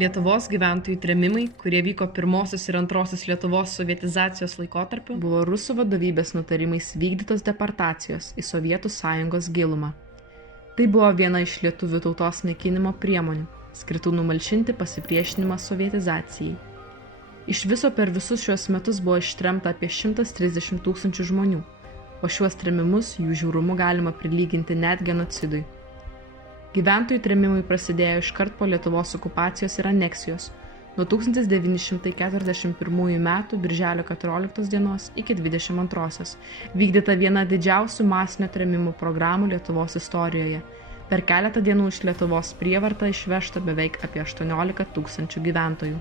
Lietuvos gyventojų trėmimai, kurie vyko pirmosios ir antrosios Lietuvos sovietizacijos laikotarpiu, buvo rusų vadovybės nutarimais vykdytos deportacijos į Sovietų Sąjungos gilumą. Tai buvo viena iš lietuvių tautos naikinimo priemonių, skirtų numalšinti pasipriešinimą sovietizacijai. Iš viso per visus šiuos metus buvo ištremta apie 130 000 žmonių, o šiuos trėmimus jų žiaurumu galima prilyginti net genocidui. Gyventojų trėmimai prasidėjo iškart po Lietuvos okupacijos ir aneksijos nuo 1941 metų birželio 14 dienos iki 22-osios, vykdyta viena didžiausių masinio trėmimų programų Lietuvos istorijoje. Per keletą dienų iš Lietuvos prievarta išvežta beveik apie 18 000 gyventojų.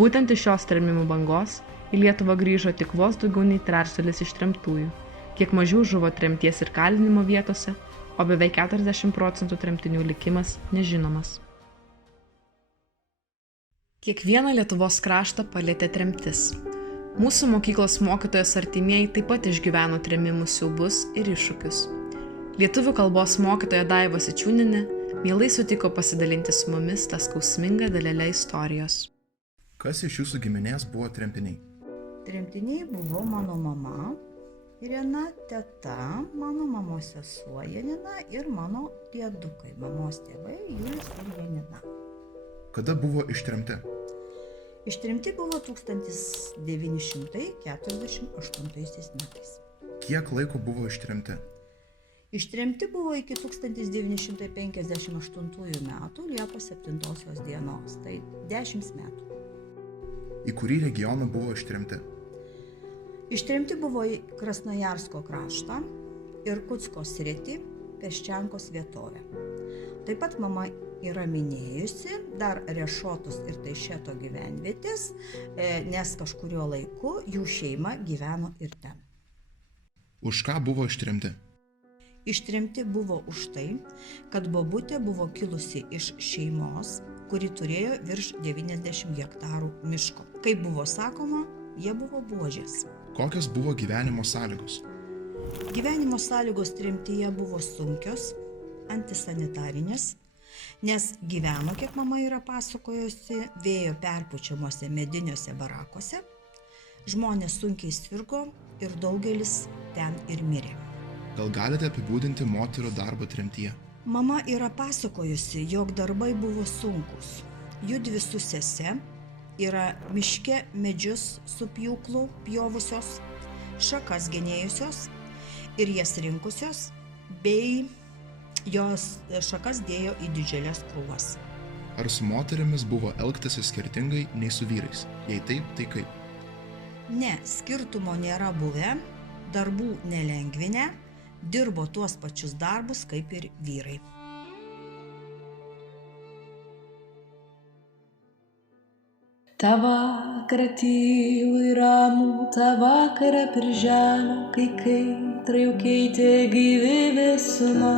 Būtent iš šios trėmimų bangos į Lietuvą grįžo tik vos daugiau nei trečdalis ištremtųjų. Kiek mažiau žuvo tremties ir kalinimo vietose, o beveik 40% tremtinių likimas nežinomas. Kiekvieną Lietuvos kraštą palietė tremtis. Mūsų mokyklos mokytojos artimieji taip pat išgyveno trėmimų siaubus ir iššūkius. Lietuvių kalbos mokytoja Daiva Sičiūnienė mielai sutiko pasidalinti su mumis tą skausmingą dalelę istorijos. Kas iš jūsų giminės buvo tremtiniai? Tremtiniai buvo mano mama Irena, teta, mano mamos sesuo Janina ir mano dėdukai, mamos tėvai Julius ir Janina. Kada buvo ištremti? Ištremti buvo 1948 metais. Kiek laiko buvo ištremti? Ištremti buvo iki 1958 metų Liepos 7 dienos, tai 10 metų. Į kurį regioną buvo ištremti? Ištremti buvo į Krasnojarsko kraštą, Irkutsko sritį, Peščiankos vietovę. Taip pat mama yra minėjusi dar Rešotus ir Taišeto gyvenvietės, nes kažkurio laiku jų šeima gyveno ir ten. Už ką buvo ištremti? Ištremti buvo už tai, kad bobutė buvo kilusi iš šeimos, kuri turėjo virš 90 hektarų miško. Kaip buvo sakoma, jie buvo buožės. Kokios buvo gyvenimo sąlygos? Gyvenimo sąlygos tremtyje buvo sunkios, antisanitarinės, nes gyveno, kiek mama yra pasakojusi, vėjo perpučiamuose mediniuose barakuose. Žmonės sunkiai sirgo ir daugelis ten ir mirė. Gal galite apibūdinti moterų darbą tremtyje? Mama yra pasakojusi, jog darbai buvo sunkus. Judvi su sese yra miške medžius su pjūklu pjovusios, šakas genėjusios ir jas rinkusios, bei jos šakas dėjo į didžiulės krūvas. Ar su moterimis buvo elgtasi skirtingai nei su vyrais? Jei taip, tai kaip? Ne, skirtumo nėra buvę, darbų nelengvinę, dirbo tuos pačius darbus kaip ir vyrai. Ta vakarą tylų ir ramų, ta vakarą birželio, kai kaitra jau keitė gyvybė suma,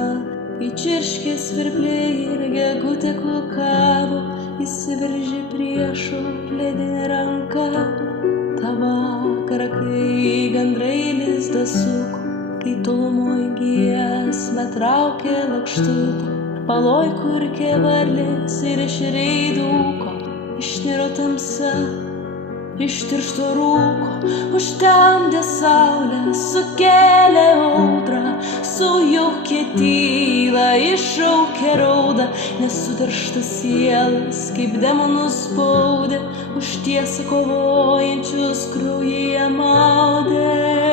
kai čirškės svirpliai ir gegutė klukavo, įsiveržė priešo ledinė ranka. Ta vakarą, kai gandrai lizdą suko, kai tolumoj giesmę traukė lakštutą, paloj kurkė varlės ir ešeriai dūko. Išniro tamsa, ištiršto rūko, užtemdė saulę, sukėlė audrą, sujaukė tylą, iššaukė raudą, nesuterštas sielas, kaip demonus spaudė, už tiesą kovojančius kraujyje maudė.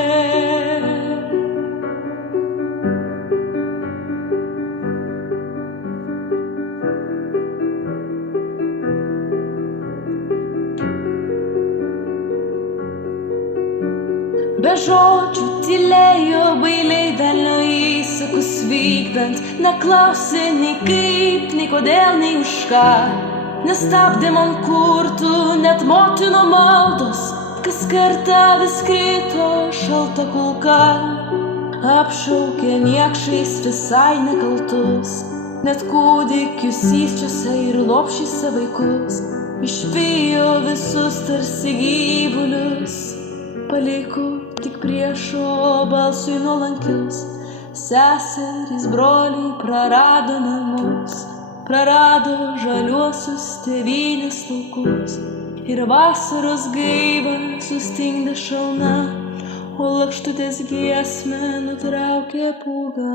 Be žodžių tylėjo bailiai velnio įsakus vykdant, neklausė nei kaip, nei kodėl, nei už ką. Nestabdė man kurtų, net motino maldos, kas kartą vis krito šalta kulka. Apšaukė niekšais visai nekaltus, net kūdikius įsčiose ir lopšyse vaikus. Išvijo visus tarsi gyvulius, paliko tik priešo balsui nuolankius. Seserys, broliai prarado namus, prarado žaliuosius tėvynės laukus ir vasaros gaivą sustingdė šalna, o lakštutės giesmę nutraukė pūga.